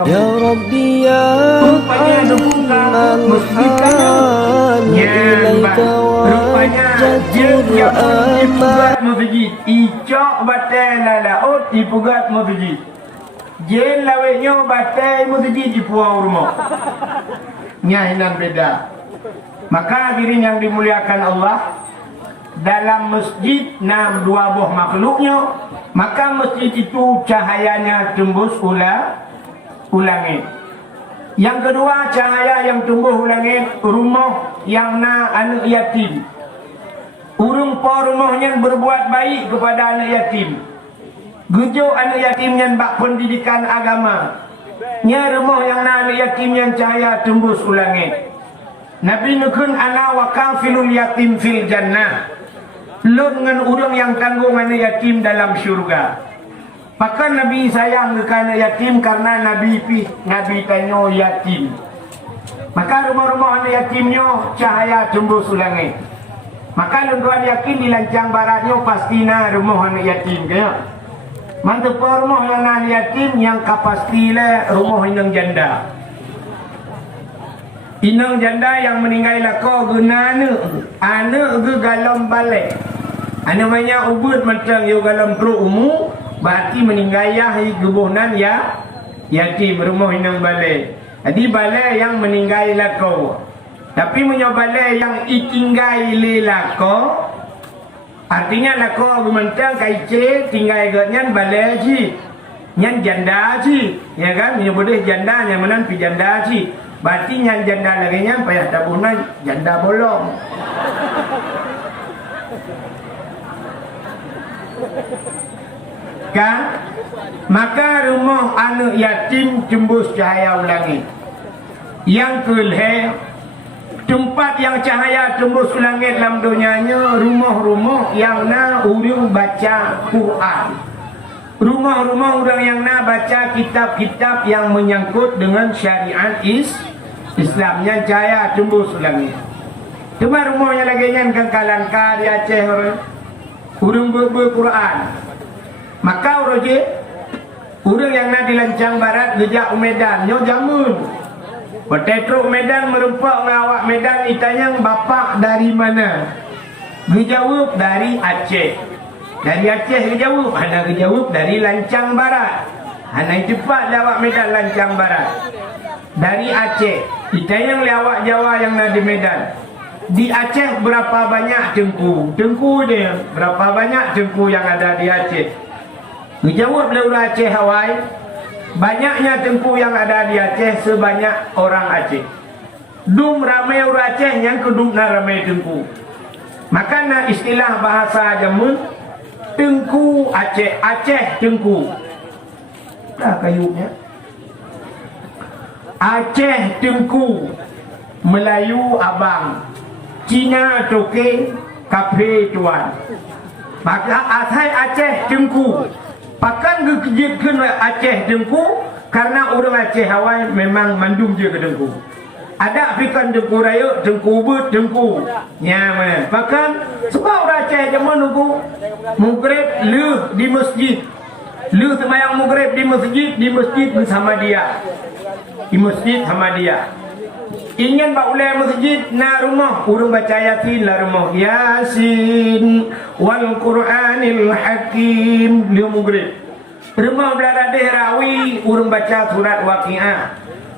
Ya Rabbi ya Al-Hanan ilaika wajjatul aman. Masjid icok batai lalaut ipugat masjid. Jen laweknya batai masjid di puang rumah. Nyahinan beda. Maka hadirin yang dimuliakan Allah, dalam masjid nam dua buah makhluknya, maka masjid itu cahayanya tembus langit. Yang kedua, cahaya yang tumbuh langit rumah yang na anak yatim. Urung po rumahnya berbuat baik kepada anak yatim. Gujo anak yatim yang bak pendidikan agama. Nya rumah yang na anak yatim yang cahaya tembus langit. Nabi nukun ana wa kafilul yatim fil jannah. Lu dengan urang yang tanggung anak yatim dalam syurga. Maka Nabi sayang kepada yatim karena Nabi tanya yatim. Maka rumah-rumah anak yatimnya cahaya tembus langit. Maka tuan yakin di lancang baratnya pastinya rumah anak yatim kaya. Mantap rumah yang anak yatim yang kapastilah rumah inang janda. Inang janda yang meninggal lako guna anak ke galam balik. Anak banyak ubud macam yo galam perut umum. Berarti meninggal gebunan ya yatim rumah inang balai. Jadi balai yang meninggal lako. Tapi punya balai yang itinggal lako. Artinya lako gementang kaice tinggal gatnyan balai ji. Nyan janda ji. Ya kan? Punya boleh janda yang menan pi janda ji. Berarti nyan janda lagi nyan payah tabunan janda bolong. Kan? Maka rumah anak yatim tembus cahaya langit. Yang kelih, tempat yang cahaya tembus langit dalam dunianya, rumah-rumah yang na urang baca Quran. Rumah-rumah orang yang na baca kitab-kitab yang menyangkut dengan syariat Islam yang cahaya tembus langit. Cuma rumahnya lagi yang kengkalan di Aceh urang Quran. Maka orang yang nak di lancang barat gejak Medan nyo jamun. Bertetro Medan merempak ngawak Medan ditanya bapak dari mana? Gejawab dari Aceh. Dari Aceh gejawab, ana gejawab dari lancang barat. Ana cepat lawak Medan lancang barat. Dari Aceh. Ditanya lawak Jawa yang nak di Medan. Di Aceh berapa banyak tengku? Tengku dia berapa banyak tengku yang ada di Aceh? Dijawab oleh Aceh Hawaii, banyaknya tengku yang ada di Aceh sebanyak orang Aceh. Dum ramai orang Aceh yang kedum na ramai tengku. Maka na istilah bahasa jamun tengku Aceh, Aceh tengku. Dah kayunya. Aceh tengku, Melayu abang, Cina toke, kafe tuan. Maka Aceh tengku. Pakan kejutkan Aceh tengku karena orang Aceh Hawaii memang mandum je ke tengku. Ada apikan tengku raya, tengku ubud, tengku nyaman. Pakan sebab orang Aceh zaman nunggu mugrib leh di masjid. Leh semayang mugrib di masjid bersama dia. Di masjid sama dia. Ingin bak ulai masjid na rumah urang baca Yasin lah rumah Yasin wal Quranil Hakim li mugrib. Rumah beladeh rawi urang baca surat Waqiah.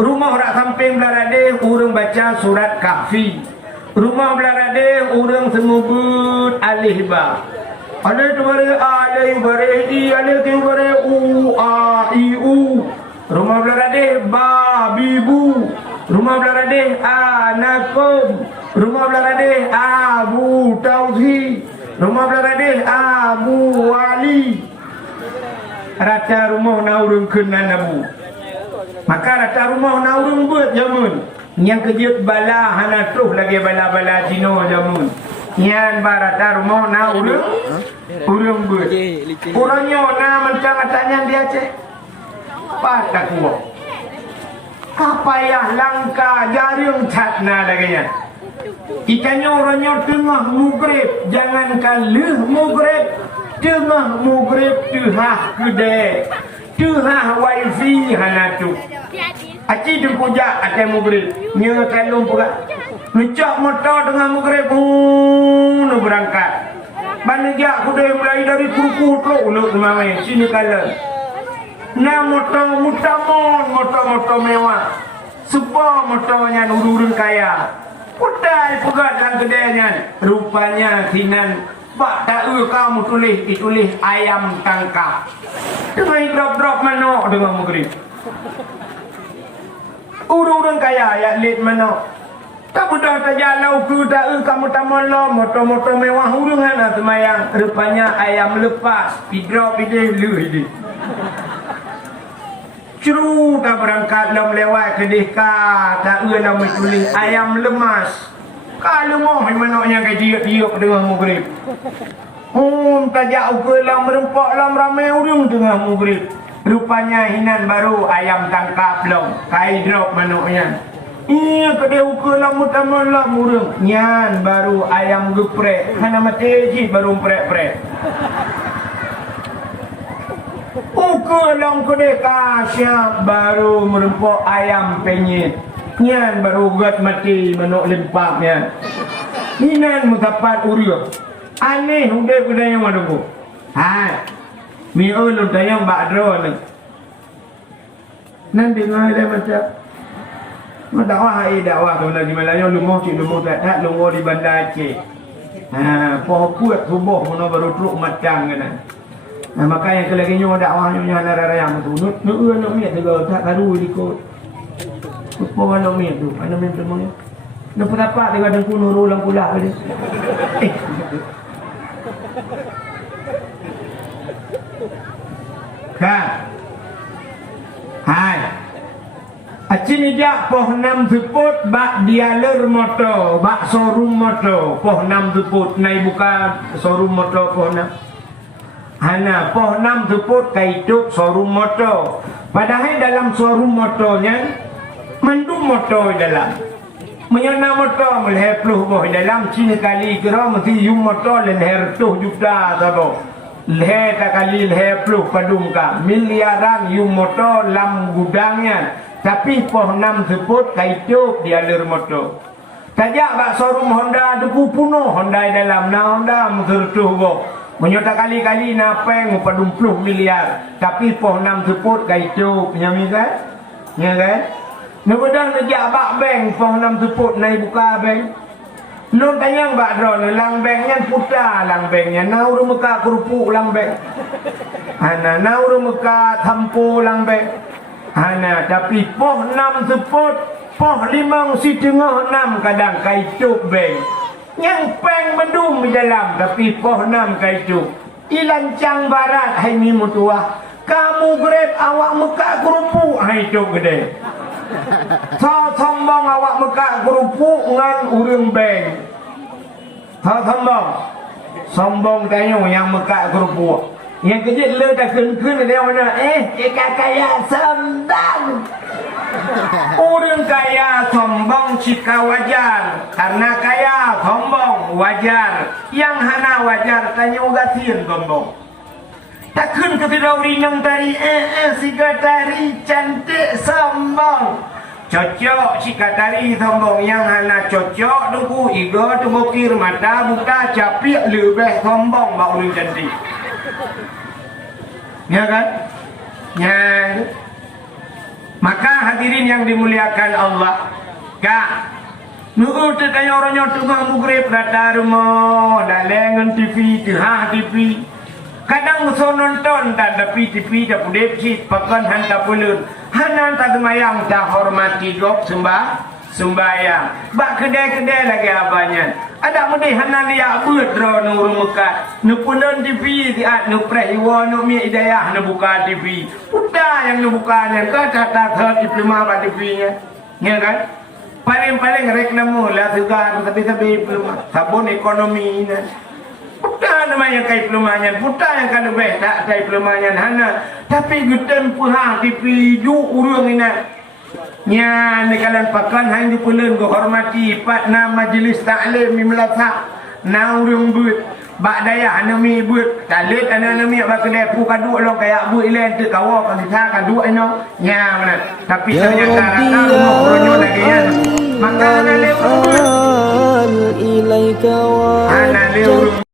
Rumah rak samping beladeh urang baca surat Kahfi. Rumah beladeh urang semubut alif ba. Ada tu bare alif bare i alif tu bare u a i u. Rumah beladeh ba bibu. Rumah beladeh anakum. Rumah beladeh Abu Tauhid. Rumah beladeh Abu Wali. Rata rumah na urang kenan Abu. Maka rata rumah na urang buat jamun. Yang kejut bala hanatuh lagi bala-bala Cina jamun. Yang barata rumah na urang buat. Orangnya na mencang atanya di Aceh. Pada kuat. Kapayah langka jaring catna lagi ya. Ikannya orangnya tengah mugrib, jangankan leh mugrib, tengah mugrib tuhah kedai. tu ha wifi hana tu aci tu puja ate mugrib nya kalung pura ngecak motor dengan mugrib nu berangkat banyak kuda mulai dari kuku tu uluk mame sini kala na motor motor mewah sebuah motornya urun kaya kudai pegat dalam kedainya rupanya kinan bak tak kamu tulis ayam tangkap dengan drop manok dengan mugrib urun kaya ya lit manok tak budak tak jalau ke tak kamu tamolah motor mewah urun hana semayang rupanya ayam lepas drop ini Ceru tak berangkat lam lewat kedih ka tak nak tulis ayam lemas. Kalau mau manaknya ke diuk dengan mugrib. Tak jauh ke lam merempak lam ramai orang dengan mugrib. Rupanya hinan baru ayam tangkap long. Kai drop manaknya. Iya kedih ke lam utamalah murung. Nyan baru ayam geprek. Hana mati je baru prek-prek. Ukelang kedai kasya baru merempok ayam penyet. Nyan baru gat mati menuk lempaknya. Hinan mutapat uriuk. Aneh udah kedai yang mana bu? Hai. Mi ulun tayang bakdro ni. Nanti ngai dah macam. Dakwah tu lagi Melayu lumoh tak lumoh di Bandar Aceh. Pohon puat tubuh mana baru truk macam kena. Makanya kalau lagi nyoh dakwahnya nyala rayam tu. Nak miat juga tak karu ikut. Apa nak miat tu? Ana miat memang. Nak pendapat dengan dengku nurul ulang pula dia. Kan. Hai. Acini dia poh 6 seput bak dialer motor, bak showroom motor, poh 6 seput nai buka showroom motor poh 6. Hana poh 6 seput kaituk showroom motor. Padahal dalam showroom motornya mandum motor dalam. Menyana motor meleh pluh boh dalam sini kali kira mesti yum motor leher tuh juta sabo. Leher tak kali leher pluh padum ka miliaran yum motor lam gudangnya. Tapi poh 6 seput kaituk dialer motor. Tajak bak showroom Honda duku puno Honda dalam na Honda mengsertuh boh. Menyota kali-kali napeng 40 miliar. Tapi poh 6 seput kaitu penyami kan? Ya kan? Nebedang nejak bak bank poh 6 seput naik buka bank. Nun tanyang bak drone lang banknya putar lang banknya. Nau rumeka kerupuk lang bank. Hana nau rumeka tampu lang bank. Hana tapi poh 6 seput poh 5 si tengah 6 kadang kaitu bank. Yang peng mendum di dalam tapi poh 6 kaitu ilancang barat hai mi mutua kamu grab awak mekak kerupuk hai tu gede sombong awak mekak kerupuk ngan urang bank sombong tanyo yang mekak kerupuk yang kejut le tak kun dia mana kaya sembang orang kaya sombong jika wajar karena kaya sombong wajar yang hana wajar tanya ugatin sombong takkan ketidau rinang tari siga tari cantik sombong cocok jika tari sombong yang hana cocok duku iga tu bukir mata buka capik lebih sombong bau orang cantik ya kan ya. Maka hadirin yang dimuliakan Allah, kak, nunggu tanya orangnya tengah mugrib rata rumah, dalengan TV, tengah TV. Kadang musuh nonton tak tapi TV tak pudep cik, pakan hantar pulut, hanan tak semayang tak hormati gop sembayang. Bak kedai-kedai lagi abahnya. Ada mudi hanan dia buat draw nurung mekat. Nu punon TV diat nu prehiwa nu mi idayah nu buka TV. Puda yang nu bukanya kata tak diploma pada TV-nya. Ya kan? Paling-paling reklamu lah juga tapi diploma. Sabun ekonomi ni. Puda namanya kai diplomanya. Puda yang kan lebih tak kai diplomanya hana. Tapi geden puha TV du urang ini. Nya nekalan pakan hang dipulun go hormati patna majlis taklim mi melata na urang but bak daya anu mi but talit anu mi bak kedai pu kadu long kayak bu ilen tu kawo kan kita kadu eno nya mana tapi Ya ternyata Rabbi rata ya rumah koronyo lagi ya maka ana le ilaika ana le wajjat